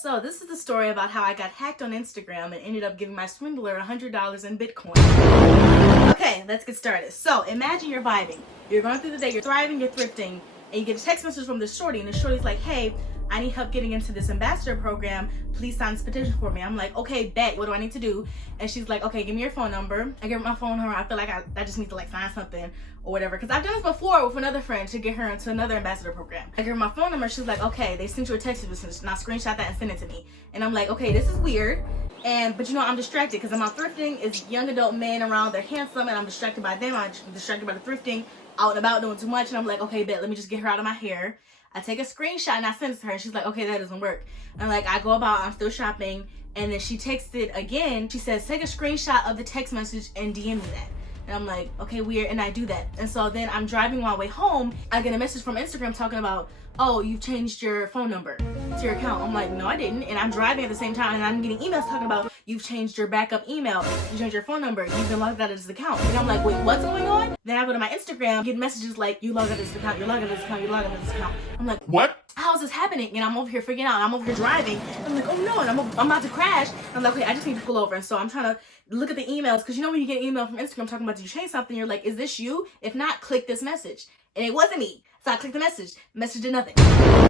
So this is the story about how I got hacked on Instagram and ended up giving my swindler $100 in Bitcoin. Okay, let's get started. So imagine you're vibing. You're going through the day, you're thriving, you're thrifting, and you get a text message from this shorty, and the shorty's like, hey, I need help getting into this ambassador program. Please sign this petition for me. I'm like, okay, bet. What do I need to do? And she's like, okay, give me your phone number. I give her my phone number. I feel like I just need to like sign something or whatever. Because I've done this before with another friend to get her into another ambassador program. I give her my phone number. She's like, okay, they sent you a text message. Now screenshot that and send it to me. And I'm like, okay, this is weird. But you know, I'm distracted because I'm out thrifting. It's young adult men around. They're handsome and I'm distracted by them. I'm distracted by the thrifting, out and about doing too much. And I'm like, okay, bet. Let me just get her out of my hair. I take a screenshot and I send it to her. She's like, okay, that doesn't work. And like, I go about, I'm still shopping. And then she texted again. She says, take a screenshot of the text message and DM me that. And I'm like, okay, weird. And I do that. And so then I'm driving my way home. I get a message from Instagram talking about, oh, you've changed your phone number to your account. I'm like, no, I didn't. And I'm driving at the same time. And I'm getting emails talking about, you've changed your backup email. You changed your phone number. You've been logged out of this account. And I'm like, wait, what's going on? Then I go to my Instagram, get messages like, you logged out of this account. You're logged out of this account. You're logged out of this account. I'm like, what? How is this happening? And I'm over here freaking out. I'm over here driving. I'm like, oh no, and I'm about to crash. I'm like, okay, I just need to pull over. And so I'm trying to look at the emails, because you know when you get an email from Instagram talking about, did you change something? You're like, is this you? If not, click this message. And it wasn't me. So I clicked the message. Message did nothing.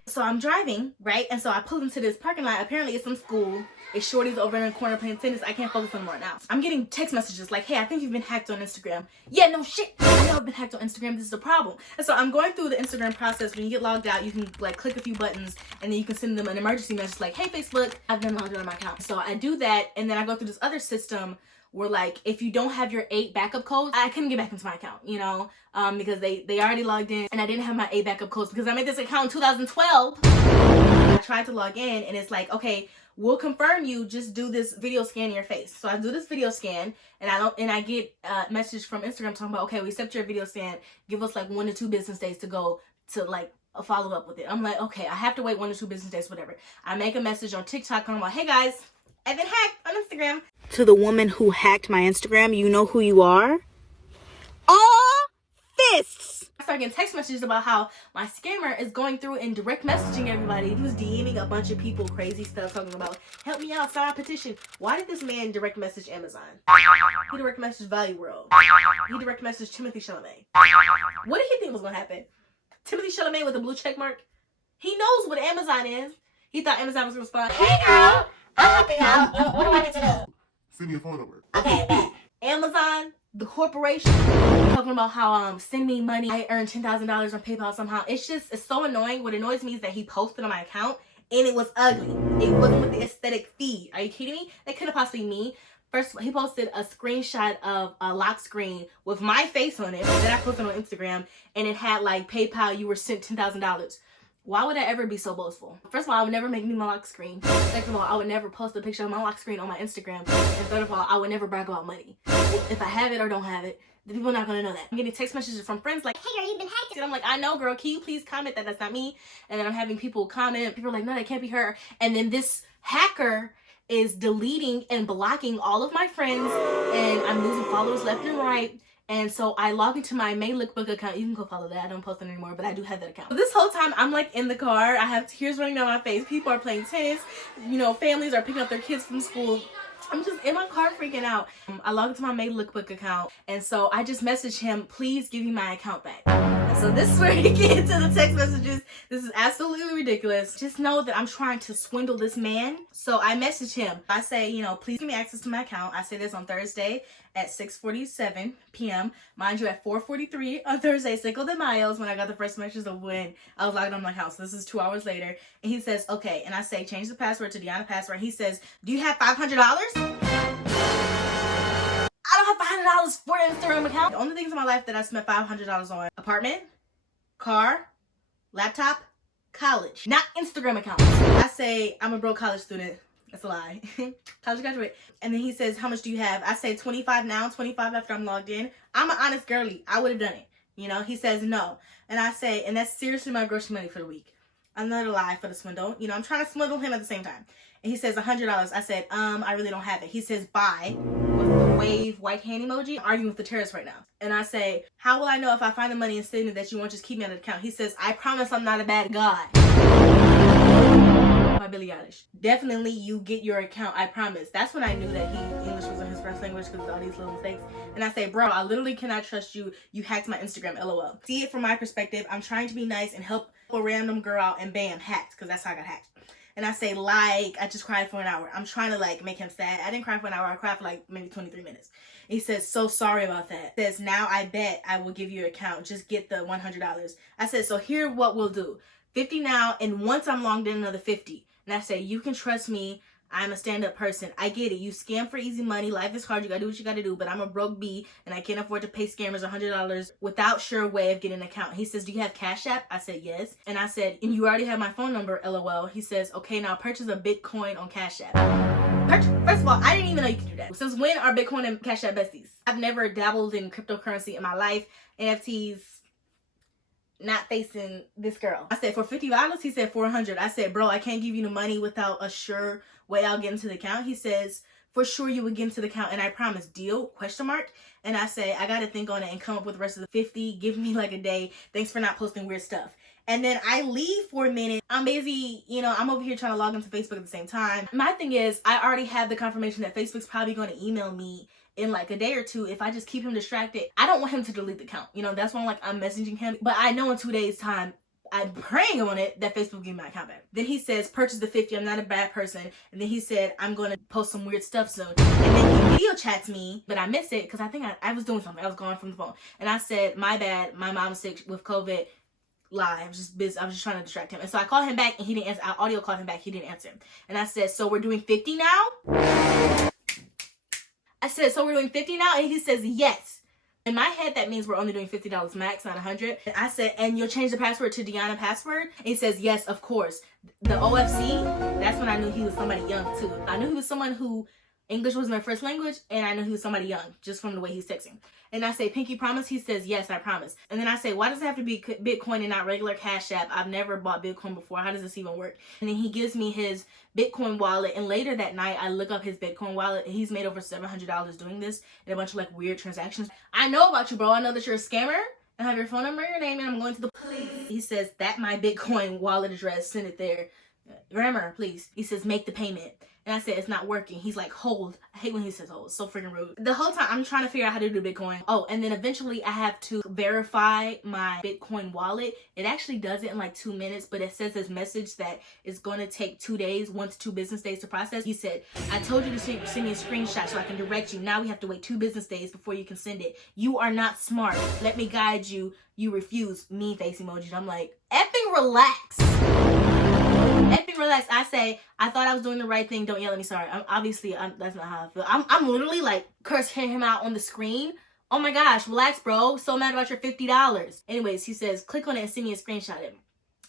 So I'm driving, right? And so I pulled into this parking lot. Apparently it's some school. It's shorties over in the corner playing tennis. I can't focus on them right now. I'm getting text messages like, hey, I think you've been hacked on Instagram. Yeah, no shit. I know I've been hacked on Instagram. This is a problem. And so I'm going through the Instagram process. When you get logged out, you can like click a few buttons and then you can send them an emergency message like, hey, Facebook, I've been logged out of my account. So I do that. And then I go through this other system where like, if you don't have your 8 backup codes, I couldn't get back into my account, you know, because they already logged in and I didn't have my 8 backup codes because I made this account in 2012. I tried to log in and it's like, okay, we'll confirm you, just do this video scan in your face. So I do this video scan and I get a message from Instagram talking about, okay, we accept your video scan. Give us like 1 to 2 business days to go to like a follow up with it. I'm like, okay, I have to wait 1 to 2 business days, whatever. I make a message on TikTok talking about, hey guys, I've been hacked on Instagram. To the woman who hacked my Instagram, you know who you are? All fists! I started getting text messages about how my scammer is going through and direct messaging everybody. He was DMing a bunch of people crazy stuff talking about, help me out, sign a petition. Why did this man direct message Amazon? He direct message Value World. He direct message Timothy Chalamet. What did he think was going to happen? Timothy Chalamet with a blue check mark? He knows what Amazon is. He thought Amazon was going to respond, hey girl, I'm helping out. What do I need to do? Send me a phone number. Okay, bet. Amazon, the corporation, talking about how send me money. I earned $10,000 on PayPal somehow. It's so annoying. What annoys me is that he posted on my account and it was ugly. It wasn't with the aesthetic feed. Are you kidding me? That couldn't possibly me. First, he posted a screenshot of a lock screen with my face on it that I posted on Instagram, and it had like PayPal, you were sent $10,000. Why would I ever be so boastful? First of all, I would never make me my lock screen. Second of all, I would never post a picture of my lock screen on my Instagram. And third of all, I would never brag about money. If I have it or don't have it, the people are not gonna know that. I'm getting text messages from friends like, hey, are you been hacked? And I'm like, I know, girl, can you please comment that that's not me? And then I'm having people comment. People are like, no, that can't be her. And then this hacker is deleting and blocking all of my friends, and I'm losing followers left and right. And so I log into my May Lookbook account. You can go follow that. I don't post it anymore, but I do have that account. This whole time I'm like in the car. I have tears running down my face. People are playing tennis. You know, families are picking up their kids from school. I'm just in my car freaking out. I log into my May Lookbook account. And so I just messaged him, please give me my account back. And so this is where you get into the text messages. This is absolutely ridiculous. Just know that I'm trying to swindle this man. So I message him. I say, you know, please give me access to my account. I say this on Thursday at 6:47 p.m. Mind you, at 4:43 on Thursday, Cinco de Mayo, when I got the first message of when I was logged on my account. So this is 2 hours later. And he says, okay. And I say, change the password to Deanna password. He says, do you have $500? I don't have $500 for an Instagram account. The only things in my life that I spent $500 on: apartment, car, laptop, college, not Instagram accounts. I say, I'm a broke college student. That's a lie. College graduate. And then he says, how much do you have? I say 25 now, 25 after I'm logged in. I'm an honest girly. I would have done it. You know, he says no. And I say, and that's seriously my grocery money for the week. Another lie for the swindle. You know, I'm trying to swindle him at the same time. And he says $100. I said, I really don't have it. He says, bye, with the wave white hand emoji. I'm arguing with the terrorist right now. And I say, how will I know if I find the money and send it that you won't just keep me on the account? He says, I promise I'm not a bad guy. My Billie Eilish. Definitely you get your account, I promise. That's when I knew that English wasn't his first language because of all these little mistakes. And I say, bro, I literally cannot trust you. You hacked my Instagram, LOL. See it from my perspective. I'm trying to be nice and help a random girl out, and bam, hacked, because that's how I got hacked. And I say, like, I just cried for an hour. I'm trying to, like, make him sad. I didn't cry for an hour. I cried for, like, maybe 23 minutes. And he says, so sorry about that. He says, now I bet I will give you an account. Just get the $100. I said, so here what we'll do. 50 now, and once I'm logged in, another 50. And I say, you can trust me. I'm a stand-up person. I get it. You scam for easy money. Life is hard. You gotta do what you gotta do. But I'm a broke bee, and I can't afford to pay scammers $100 without sure way of getting an account. He says, do you have Cash App? I said, yes. And I said, and you already have my phone number, LOL. He says, okay, now purchase a Bitcoin on Cash App. First of all, I didn't even know you could do that. Since when are Bitcoin and Cash App besties? I've never dabbled in cryptocurrency in my life. NFTs, not facing this girl. I said, for $50? He said, $400. I said, bro, I can't give you the money without a sure way I'll get into the account. He says, for sure you would get into the account, and I promise, deal, question mark. And I say, I gotta think on it and come up with the rest of the 50. Give me like a day. Thanks for not posting weird stuff. And then I leave for a minute. I'm busy, you know, I'm over here trying to log into Facebook at the same time. My thing is, I already have the confirmation that Facebook's probably going to email me in like a day or two if I just keep him distracted. I don't want him to delete the account. You know, that's why I'm messaging him. But I know in 2 days' time, I'm praying on it that Facebook will give me my account back. Then he says, purchase the 50. I'm not a bad person. And then he said, I'm going to post some weird stuff soon. And then he video chats me, but I missed it because I think I was doing something. I was gone from the phone. And I said, my bad. My mom's sick with COVID. Lie. I was just busy. I was just trying to distract him. And so I called him back and he didn't answer. I audio called him back. He didn't answer. And I said, so we're doing 50 now? I said, so we're doing 50 now? And he says, yes. In my head, that means we're only doing $50 max, not 100. And I said, and you'll change the password to Deanna password? And he says, yes, of course. The OFC, that's when I knew he was somebody young too. I knew he was someone who English wasn't their first language, and I knew he was somebody young, just from the way he's texting. And I say, Pinky, promise? He says, yes, I promise. And then I say, why does it have to be Bitcoin and not regular Cash App? I've never bought Bitcoin before. How does this even work? And then he gives me his Bitcoin wallet, and later that night, I look up his Bitcoin wallet, and he's made over $700 doing this, and a bunch of like weird transactions. I know about you, bro. I know that you're a scammer. I have your phone number, your name, and I'm going to the police. He says, that my Bitcoin wallet address, send it there. Grammar, please. He says, make the payment. And I said, it's not working. He's like, hold. I hate when he says hold. It's so freaking rude. The whole time I'm trying to figure out how to do Bitcoin. Oh, and then eventually I have to verify my Bitcoin wallet. It actually does it in like 2 minutes, but it says this message that it's going to take 2 days, 1 to 2 business days to process. He said, I told you to send me a screenshot so I can direct you. Now we have to wait 2 business days before you can send it. You are not smart. Let me guide you. You refuse. Mean face emoji. I'm like, effing relax. Effing relax. I say, I thought I was doing the right thing. Don't yell at me. Sorry. That's not how I feel. I'm literally like cursing him out on the screen. Oh my gosh, relax, bro. So mad about your $50. Anyways, he says, click on it and send me a screenshot of it.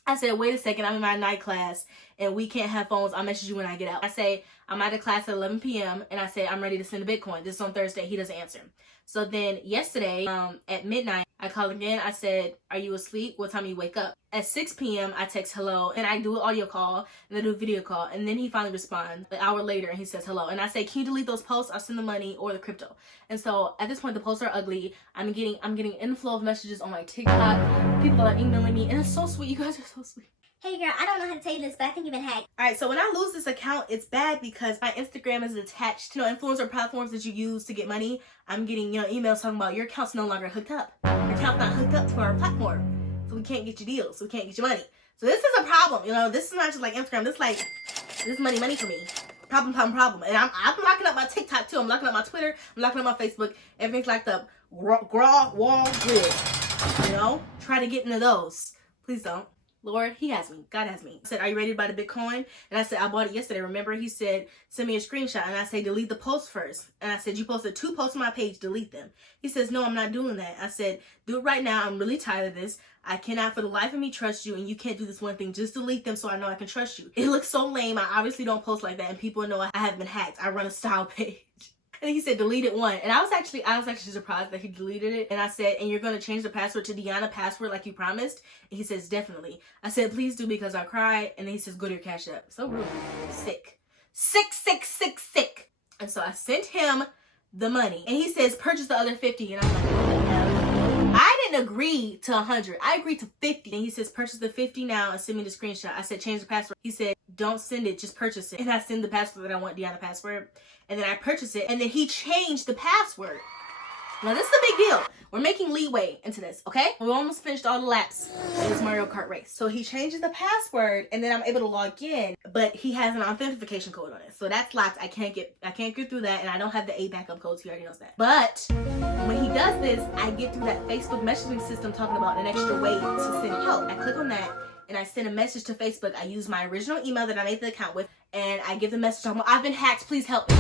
I said, wait a second. I'm in my night class and we can't have phones. I'll message you when I get out. I say, I'm out of class at 11 p.m. and I say, I'm ready to send a Bitcoin. This is on Thursday. He doesn't answer. So then yesterday at midnight, I called again. I said, are you asleep? What time you wake up? At 6 p.m., I text hello, and I do an audio call, and I do a video call, and then he finally responds an hour later, and he says hello. And I say, can you delete those posts? I'll send the money or the crypto. And so at this point, the posts are ugly. I'm getting inflow of messages on my TikTok. People are emailing me, and it's so sweet. You guys are so sweet. Hey girl, I don't know how to tell you this, but I think you've been hacked. Alright, so when I lose this account, it's bad because my Instagram is attached to influencer platforms that you use to get money. I'm getting, emails talking about your account's no longer hooked up. Your account's not hooked up to our platform. So we can't get you deals. So we can't get you money. So this is a problem. This is not just like Instagram. This is money for me. Problem. And I'm locking up my TikTok too. I'm locking up my Twitter. I'm locking up my Facebook. Everything's locked up. Wall grid. Try to get into those. Please don't. Lord, he has me. God has me. I said, are you ready to buy the Bitcoin? And I said, I bought it yesterday. Remember, he said, send me a screenshot. And I say, delete the post first. And I said, you posted 2 posts on my page. Delete them. He says, no, I'm not doing that. I said, do it right now. I'm really tired of this. I cannot for the life of me trust you. And you can't do this one thing. Just delete them so I know I can trust you. It looks so lame. I obviously don't post like that. And people know I have been hacked. I run a style page. And he said, delete it one. And I was actually surprised that he deleted it. And I said, and you're going to change the password to Deanna password like you promised? And he says, definitely. I said, please do because I cried. And then he says, go to your Cash App. So rude. Sick. Sick. And so I sent him the money. And he says, purchase the other 50. And I'm like, what the hell? I didn't agree to 100. I agreed to 50. And he says, purchase the 50 now and send me the screenshot. I said, change the password. He said, don't send it, just purchase it. And I send the password that I want, Deanna password. And then I purchase it. And then he changed the password. Now, this is a big deal. We're making leeway into this, okay? We almost finished all the laps in this Mario Kart race. So he changes the password, and then I'm able to log in, but he has an authentication code on it. So that's locked. I can't get through that, and I don't have the 8 backup codes. He already knows that. But when he does this, I get through that Facebook messaging system talking about an extra way to send help. I click on that, and I send a message to Facebook. I use my original email that I made the account with, and I give the message, I've been hacked, please help me.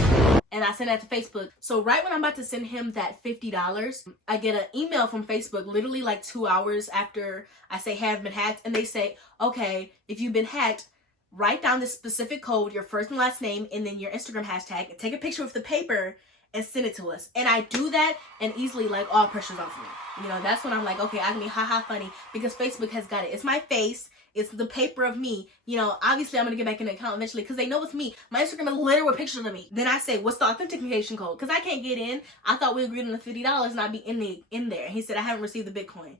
And I send that to Facebook. So right when I'm about to send him that $50, I get an email from Facebook literally like 2 hours after I say, hey, I've been hacked. And they say, okay, if you've been hacked, write down this specific code, your first and last name, and then your Instagram hashtag, and take a picture with the paper and send it to us. And I do that, and easily like all pressure's off me. You know, that's when I'm like, okay, I can be haha funny, because Facebook has got it. It's my face. It's the paper of me. You know, obviously I'm going to get back in the account eventually because they know it's me. My Instagram is littered with pictures of me. Then I say, what's the authentication code? Because I can't get in. I thought we agreed on the $50 and I'd be in there. And he said, I haven't received the Bitcoin.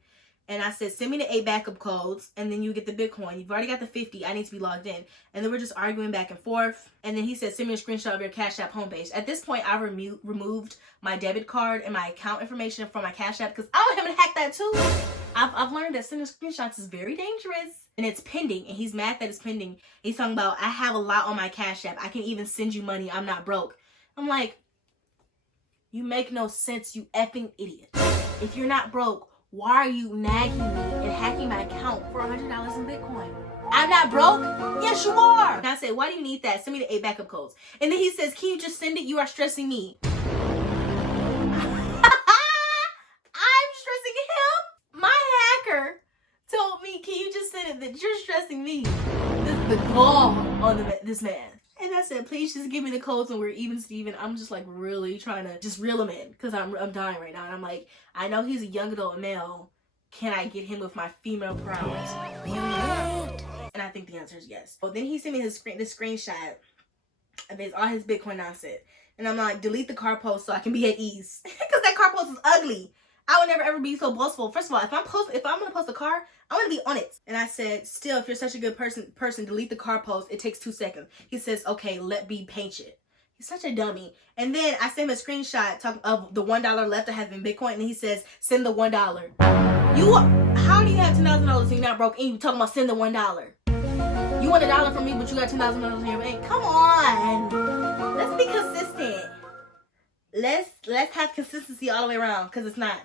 And I said, send me the 8 backup codes and then you get the Bitcoin. You've already got the 50. I need to be logged in. And then we're just arguing back and forth. And then he said, send me a screenshot of your Cash App homepage. At this point, I removed my debit card and my account information from my Cash App because I want him to hack that too. I've learned that sending screenshots is very dangerous. And it's pending, and he's mad that it's pending. He's talking about, I have a lot on my Cash App. I can even send you money. I'm not broke. I'm like, you make no sense, you effing idiot. If you're not broke, why are you nagging me and hacking my account for $100 in Bitcoin? I'm not broke? Yes, you are. And I said, why do you need that? Send me the 8 backup codes. And then he says, can you just send it? You are stressing me. I'm stressing him? My hacker told me, can you just send it that you're stressing me? This is the gall on this man. And I said, please just give me the codes and we're even Steven. I'm just like really trying to just reel him in because I'm dying right now. And I'm like, I know he's a young adult male. Can I get him with my female prowess? And I think the answer is yes. Well, then he sent me this screenshot of all his Bitcoin nonsense. And I'm like, delete the car post so I can be at ease. Because that car post is ugly. I would never ever be so boastful. First of all, if I'm gonna post a car, I want to be on it. And I said, still, if you're such a good person, delete the car post. It takes 2 seconds. He says, okay, let me paint it. He's such a dummy. And then I sent him a screenshot of the $1 left that has been Bitcoin, and he says, send the $1. How do you have $10,000 and you're not broke, and you talking about send the $1? You want $1 from me, but you got $10,000 in your bank. Come on, let's be consistent. Let's have consistency all the way around, because it's not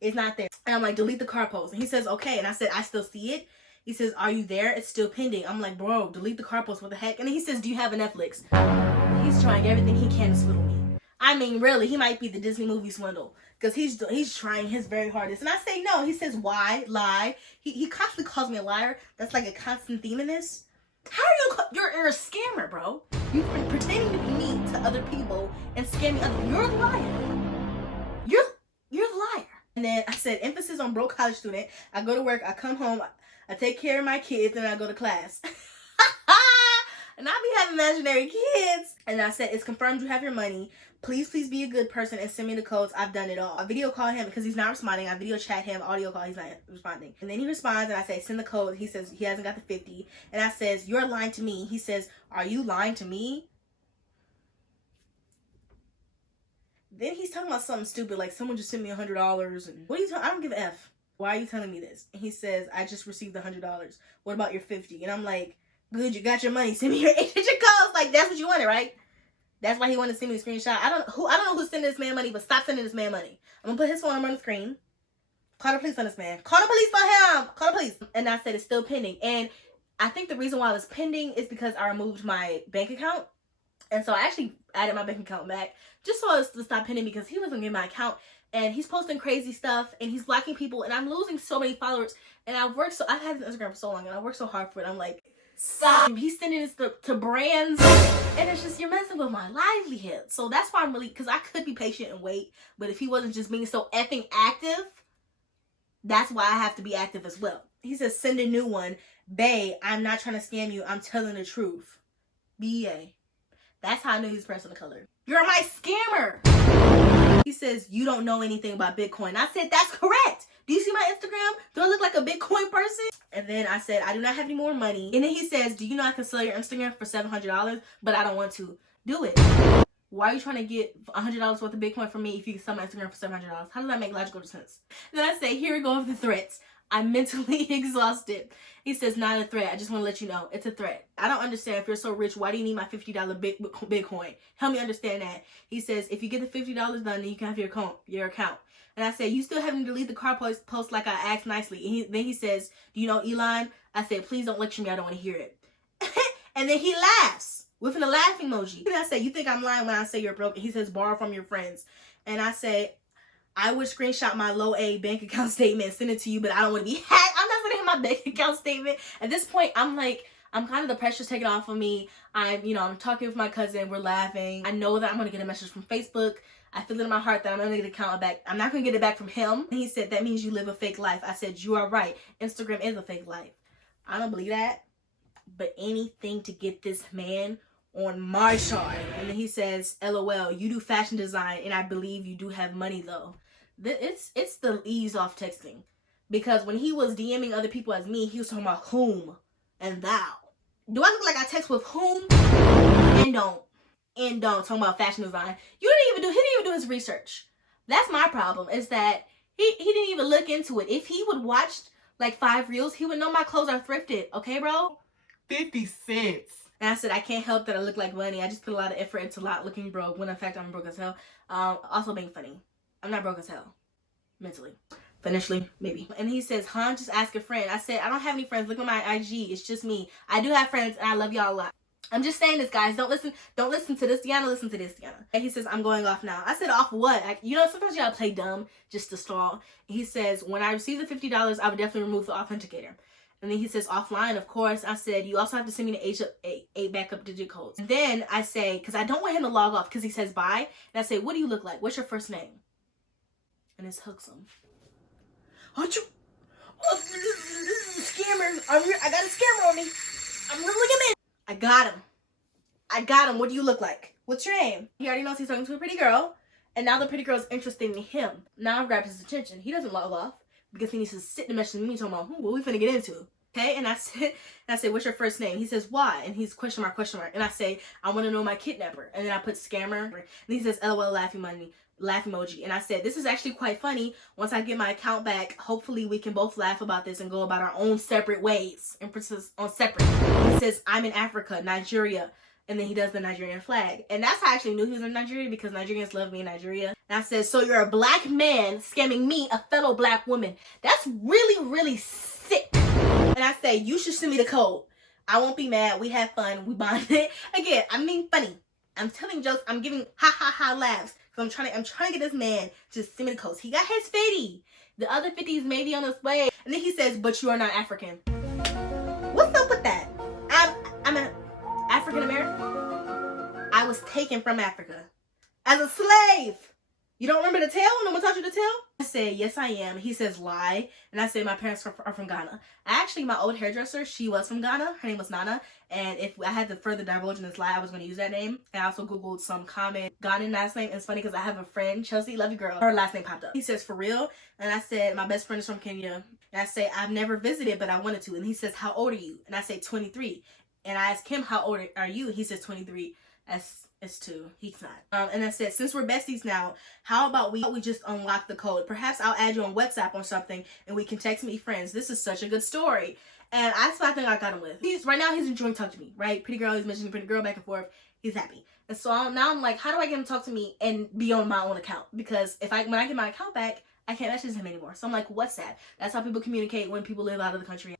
there. And I'm like, delete the car post. And he says, okay. And I said, I still see it. He says, are you there? It's still pending. I'm like, bro, delete the car post. What the heck? And then he says, do you have a Netflix? He's trying everything he can to swindle me. I mean, really, he might be the Disney movie swindle. Because he's trying his very hardest. And I say no. He says, why? Lie. He constantly calls me a liar. That's like a constant theme in this. How are you're a scammer, bro. You've been pretending to be mean to other people and scamming others. You're a liar. You're the liar. And then I said, emphasis on broke college student. I go to work, I come home, I take care of my kids, and I go to class. And I be having imaginary kids. And I said, it's confirmed you have your money. Please be a good person and send me the codes. I've done it all. I video call him because he's not responding. I video chat him, audio call, he's not responding. And then he responds and I say, send the code. He says he hasn't got the 50. And I says, you're lying to me. He says, are you lying to me? Then he's talking about something stupid, like someone just sent me $100. And what are you talking? I don't give a F. Why are you telling me this? And he says, I just received the $100. What about your 50? And I'm like, good, you got your money. Send me your 8-digit codes. Like, that's what you wanted, right? That's why he wanted to send me a screenshot. I don't know who's sending this man money, but stop sending this man money. I'm gonna put his phone number on the screen. Call the police on this man. Call the police on him. Call the police. And I said it's still pending. And I think the reason why it was pending is because I removed my bank account. And so I actually added my bank account back just so as to stop pending because he wasn't getting my account. And he's posting crazy stuff and he's blocking people and I'm losing so many followers. And I've had this Instagram for so long and I worked so hard for it. I'm like, stop. He's sending this to brands and it's just, you're messing with my livelihood. So that's why I'm really, because I could be patient and wait, but if he wasn't just being so effing active, that's why I have to be active as well. He says, send a new one. Bae, I'm not trying to scam you. I'm telling the truth. BA. That's how I knew he was a person of color. You're my scammer. He says, you don't know anything about Bitcoin. I said, that's correct. Do you see my Instagram? Do I look like a Bitcoin person? And then I said, I do not have any more money. And then he says, do you know I can sell your Instagram for $700, but I don't want to do it. Why are you trying to get $100 worth of Bitcoin from me if you can sell my Instagram for $700? How does that make logical sense? Then I say, here we go with the threats. I'm mentally exhausted. He says, not a threat. I just want to let you know it's a threat. I don't understand. If you're so rich, why do you need my $50 Bitcoin? Help me understand that. He says, if you get the $50 done, then you can have your account. And I said, you still haven't deleted the car post like I asked nicely. And then he says, do you know Elon? I said, please don't lecture me. I don't want to hear it. And then he laughs with a laughing emoji. And I say, you think I'm lying when I say you're broke? And he says, borrow from your friends. And I say, I would screenshot my low A bank account statement, send it to you, but I don't want to be hacked. I'm not sending him my bank account statement. At this point, I'm kind of the pressure's taken off of me. I'm talking with my cousin. We're laughing. I know that I'm going to get a message from Facebook. I feel it in my heart that I'm going to get the account back. I'm not going to get it back from him. And he said, that means you live a fake life. I said, you are right. Instagram is a fake life. I don't believe that. But anything to get this man on my side. And then he says, LOL, you do fashion design, and I believe you do have money, though. It's the ease off texting. Because when he was DMing other people as me, he was talking about whom and thou. Do I look like I text with whom and don't? And don't. Talking about fashion design. He didn't even do his research. That's my problem, is that he didn't even look into it. If he would watch like 5 reels, he would know my clothes are thrifted. Okay, bro? 50 cents. And I said, I can't help that I look like money. I just put a lot of effort into not looking broke, when in fact I'm broke as hell. Also being funny. I'm not broke as hell. Mentally. Financially, maybe. And he says, huh? Just ask a friend. I said, I don't have any friends. Look at my IG. It's just me. I do have friends, and I love y'all a lot. I'm just saying this, guys. Don't listen to this, Deanna. Listen to this, Deanna. And he says, I'm going off now. I said, off what? Sometimes you gotta play dumb just to stall. He says, when I receive the $50, I would definitely remove the authenticator. And then he says, offline, of course. I said, you also have to send me the 8 backup digit codes. And then I say, because I don't want him to log off, because he says bye. And I say, what do you look like? What's your first name? And it's Hooksum. Aren't you? Oh, this is a scammer. I got a scammer on me. I'm reeling him in. I got him. What do you look like? What's your name? He already knows he's talking to a pretty girl. And now the pretty girl's interested in him. Now I've grabbed his attention. He doesn't log off because he needs to sit and message me talking about, what we finna get into? Okay? And I said, what's your first name? He says, why? And he's question mark. And I say, I want to know my kidnapper. And then I put scammer. And he says, LOL, laughing emoji. And I said, this is actually quite funny. Once I get my account back, hopefully we can both laugh about this and go about our own separate ways. Emphasis on separate. He says, I'm in Africa, Nigeria. And then he does the Nigerian flag. And that's how I actually knew he was in Nigeria, because Nigerians love me in Nigeria. And I said, so you're a black man scamming me, a fellow black woman. That's really, really sick. And I say, you should send me the code. I won't be mad. We have fun. We bonded. Again, I'm being funny. I'm telling jokes. I'm giving ha laughs. So I'm trying to get this man to send me the codes. He got his 50. The other 50 is maybe on his way. And then he says, but you are not African. What's up with that? I'm an African American. I was taken from Africa as a slave. You don't remember the tale? No one taught you the tale? I said, yes, I am. He says, lie. And I said, my parents are from Ghana. Actually, my old hairdresser, she was from Ghana. Her name was Nana. And if I had to further divulge in this lie, I was going to use that name. And I also Googled some common Ghanaian last name. It's funny because I have a friend, Chelsea, love you girl. Her last name popped up. He says, for real? And I said, my best friend is from Kenya. And I say, I've never visited, but I wanted to. And he says, how old are you? And I say, 23. And I ask him, how old are you? He says, 23. It's 2. He's not. And I said, since we're besties now, how about we just unlock the code? Perhaps I'll add you on WhatsApp or something, and we can text me friends. This is such a good story. And that's what I think I got him with. Right now he's enjoying talking to me, right? Pretty girl, he's mentioning pretty girl back and forth. He's happy. And so now I'm like, how do I get him to talk to me and be on my own account? Because when I get my account back, I can't message him anymore. So I'm like, WhatsApp. That's how people communicate when people live out of the country.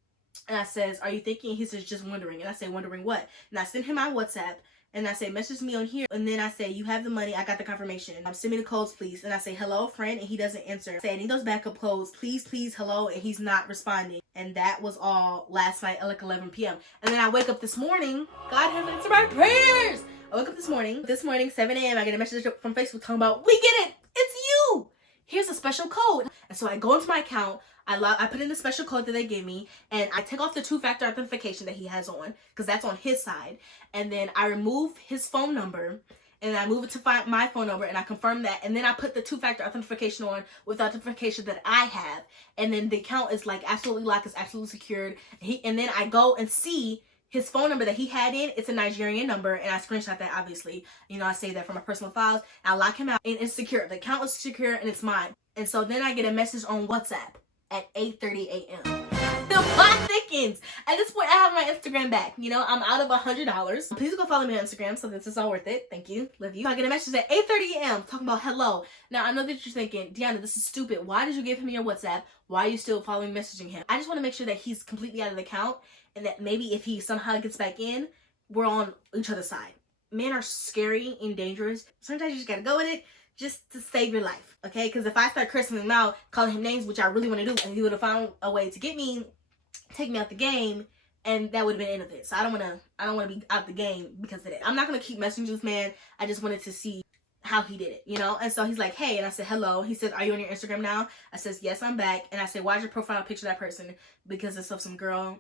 And I says, are you thinking? He says, just wondering. And I say, wondering what? And I send him my WhatsApp. And I say, message me on here. And then I say, you have the money. I got the confirmation. Send me the codes, please. And I say, hello, friend. And he doesn't answer. I say, I need those backup codes. Please, hello. And he's not responding. And that was all last night at like 11 p.m. And then I wake up this morning. God has answered my prayers. I woke up this morning, 7 a.m. I get a message from Facebook talking about, we get it. It's you. Here's a special code. And so I go into my account. I put in the special code that they gave me, and I take off the 2-factor authentication that he has on, because that's on his side. And then I remove his phone number, and I move it to my phone number, and I confirm that, and then I put the 2-factor authentication on with the authentication that I have, and then the account is like absolutely locked, it's absolutely secured. And then I go and see his phone number that he had in. It's a Nigerian number, and I screenshot that, obviously. You know, I save that from my personal files. I lock him out, and it's secure. The account is secure, and it's mine. And so then I get a message on WhatsApp at 8:30 a.m. The plot thickens. At this point, I have my Instagram back. You know, I'm out of $100. Please go follow me on Instagram, so this is all worth it. Thank you. Love you. I get a message at 8:30 a.m. talking about hello. Now, I know that you're thinking, Deanna, this is stupid. Why did you give him your WhatsApp? Why are you still following, messaging him? I just want to make sure that he's completely out of the account, and that maybe if he somehow gets back in, we're on each other's side. Men are scary and dangerous. Sometimes you just gotta go with it just to save your life, okay? Because if I start cursing him out, calling him names, which I really want to do, and he would have found a way to get me, take me out the game, and that would have been the end of it. So I don't want to be out the game because of that. I'm not gonna keep messaging this man. I just wanted to see how he did it, you know? And so he's like, hey, and I said, hello. He said, are you on your Instagram now? I says, yes, I'm back. And I said, why's your profile picture that person? Because it's of some girl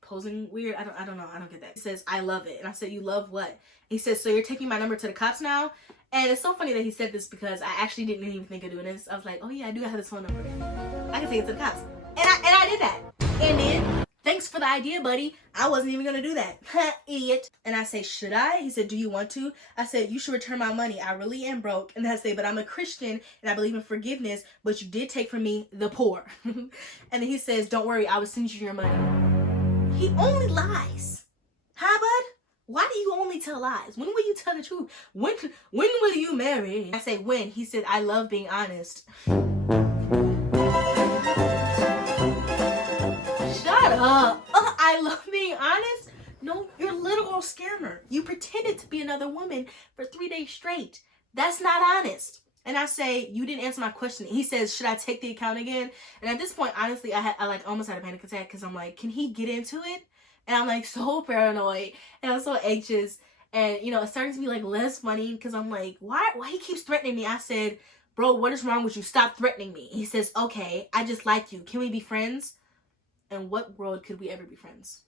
posing weird. I don't know. I don't get that. He says, I love it. And I said, you love what? He says, so you're taking my number to the cops now? And it's so funny that he said this because I actually didn't even think of doing this. I was like, oh yeah, I do have this phone number. I can take it to the cops. And I did that. And then, thanks for the idea, buddy. I wasn't even gonna do that. Idiot. And I say, should I? He said, do you want to? I said, you should return my money. I really am broke. And I say, but I'm a Christian and I believe in forgiveness, but you did take from me the poor. And then he says, don't worry, I will send you your money. He only lies. Huh, bud? Why do you only tell lies? When will you tell the truth? When will you marry? I say, when? He said, I love being honest. Shut up. I love being honest? No, you're a literal scammer. You pretended to be another woman for 3 days straight. That's not honest. And I say, you didn't answer my question. He says, should I take the account again? And at this point, honestly, I like almost had a panic attack because I'm like, can he get into it? And I'm like so paranoid and I'm so anxious. And, you know, it's starting to be like less funny because I'm like, why he keeps threatening me? I said, bro, what is wrong with you? Stop threatening me. He says, okay, I just like you. Can we be friends? In what world could we ever be friends?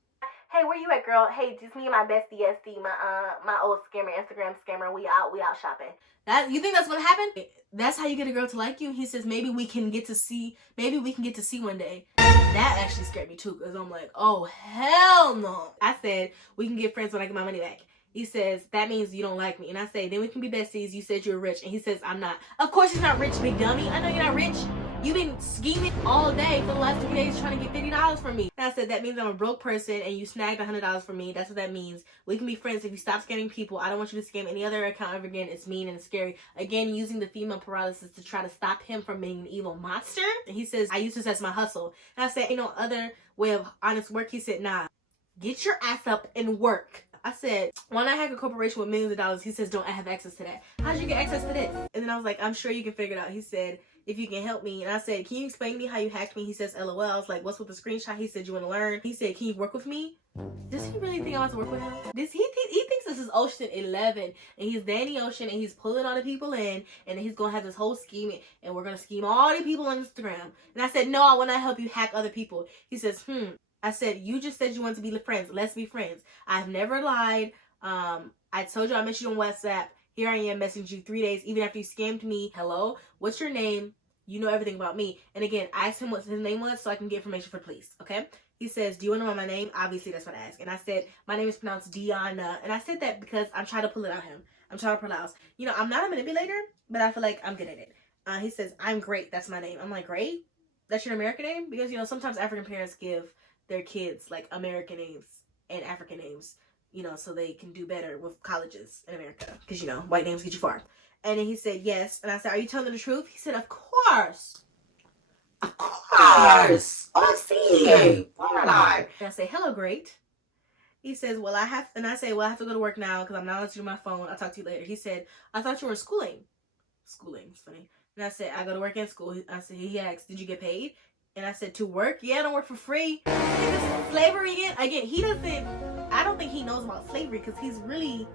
Hey, where you at, girl? Hey, just me and my bestie SD, my old scammer, Instagram scammer. We out shopping. That, you think that's gonna happen? That's how you get a girl to like you? He says, maybe we can get to see one day. That actually scared me too, because I'm like, oh, hell no. I said, we can get friends when I get my money back. He says, that means you don't like me. And I say, then we can be besties. You said you're rich. And he says, I'm not. Of course he's not rich, big dummy. I know you're not rich. You've been scheming all day for the last 3 days trying to get $50 from me. And I said, that means I'm a broke person and you snagged $100 from me. That's what that means. We can be friends if you stop scamming people. I don't want you to scam any other account ever again. It's mean and scary. Again, using the female paralysis to try to stop him from being an evil monster. And he says, I use this as my hustle. And I said, ain't no other way of honest work. He said, nah, get your ass up and work. I said, when I hack a corporation with millions of dollars, he says, don't I have access to that? How'd you get access to this? And then I was like, I'm sure you can figure it out. He said, if you can help me. And I said, can you explain to me how you hacked me? He says, LOL. I was like, what's with the screenshot? He said, you want to learn? He said, can you work with me? Does he really think I want to work with him? He thinks this is Ocean 11 and he's Danny Ocean and he's pulling all the people in and he's going to have this whole scheme and we're going to scheme all the people on Instagram. And I said, no, I want to help you hack other people. He says, I said, you just said you want to be friends. Let's be friends. I've never lied. I told you I messaged you on WhatsApp. Here I am messaging you 3 days, even after you scammed me. Hello, what's your name? You know everything about me. And again, I asked him what his name was so I can get information for the police, okay? He says, do you want to know my name? Obviously, that's what I asked. And I said, my name is pronounced Deanna. And I said that because I'm trying to pull it out of him. I'm trying to pronounce. You know, I'm not a manipulator, but I feel like I'm good at it. He says, I'm great. That's my name. I'm like, great? That's your American name? Because, you know, sometimes African parents give their kids, like, American names and African names, you know, so they can do better with colleges in America. Because, you know, white names get you far. And then he said, yes. And I said, are you telling the truth? He said, of course. Of course. Oh, see. Why not? And I say, hello, great. He says, well, I have to go to work now because I'm not answering my phone. I'll talk to you later. He said, I thought you were schooling. Schooling, it's funny. And I said, I go to work in school. I said, he asked, did you get paid? And I said, to work? Yeah, I don't work for free. Slavery again? Again, he doesn't, I don't think he knows about slavery because he's really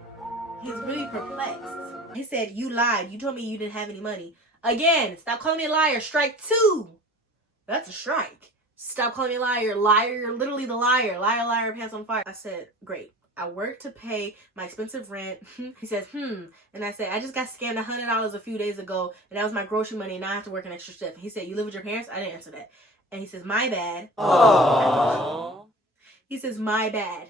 perplexed. He said, you lied. You told me you didn't have any money. Again, stop calling me a liar. Strike 2. That's a strike. Stop calling me a liar. Liar, you're literally the liar. Liar, liar, pants on fire. I said, great. I work to pay my expensive rent. He says, and I said, I just got scammed $100 a few days ago, and that was my grocery money, and now I have to work an extra shift. He said, you live with your parents? I didn't answer that. And he says, my bad. Aww. He says, my bad.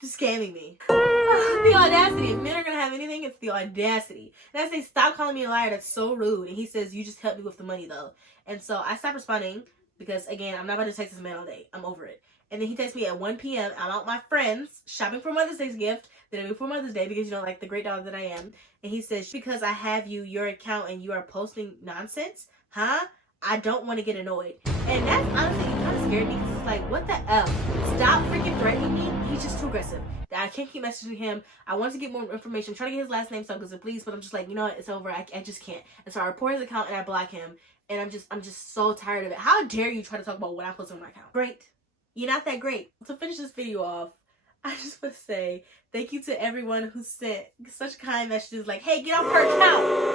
Just scamming me. The audacity. If men are gonna have anything, it's the audacity. And I say, stop calling me a liar. That's so rude. And he says, you just helped me with the money though. And so I stopped responding because, again, I'm not about to text this man all day. I'm over it. And then he texts me at 1 p.m. I'm out with my friends shopping for Mother's Day's gift the day before Mother's Day because, you know, like the great dog that I am. And he says, because I have your account and you are posting nonsense, huh? I don't want to get annoyed. And that's honestly kind of scared me because it's like, what the F? Stop freaking threatening me. He's just too aggressive. I can't keep messaging him. I want to get more information. I'm trying to get his last name so I'm please, but I'm just like, you know what? It's over. I just can't. And so I report his account and I block him. And I'm just so tired of it. How dare you try to talk about what I post on my account? Great. You're not that great. To finish this video off, I just want to say thank you to everyone who sent such kind messages like, hey, get off her account.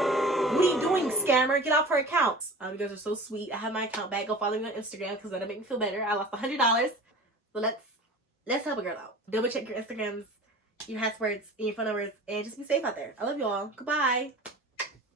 What are you doing, scammer? Get off her account. You guys are so sweet. I have my account back. Go follow me on Instagram because that'll make me feel better. I lost $100. So let's help a girl out. Double check your Instagrams, your passwords, and your phone numbers, and just be safe out there. I love you all. Goodbye.